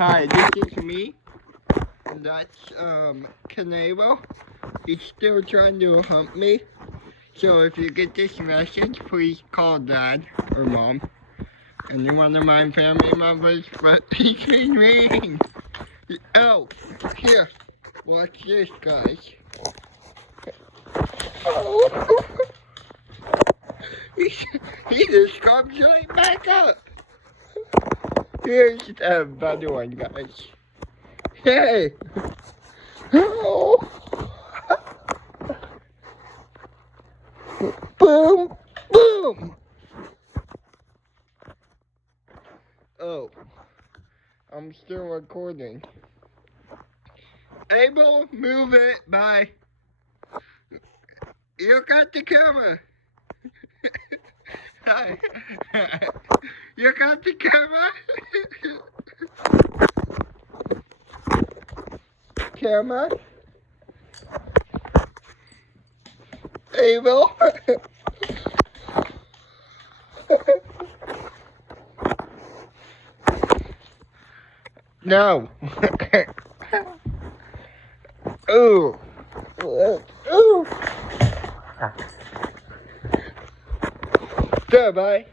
Hi, this is me. And that's, Canelo. He's still trying to hump me. So if you get this message, please call Dad or Mom. Any one of my family members, but he's been reading. Oh, here. Watch this, guys. Oh. He just comes right back up. Here's the better one, guys. Hey! Oh! Boom! Boom! Oh. I'm still recording. Abel, move it. Bye. You got the camera. Hi. You got the camera? Camera? Abel? No. Ooh. Ooh. Goodbye.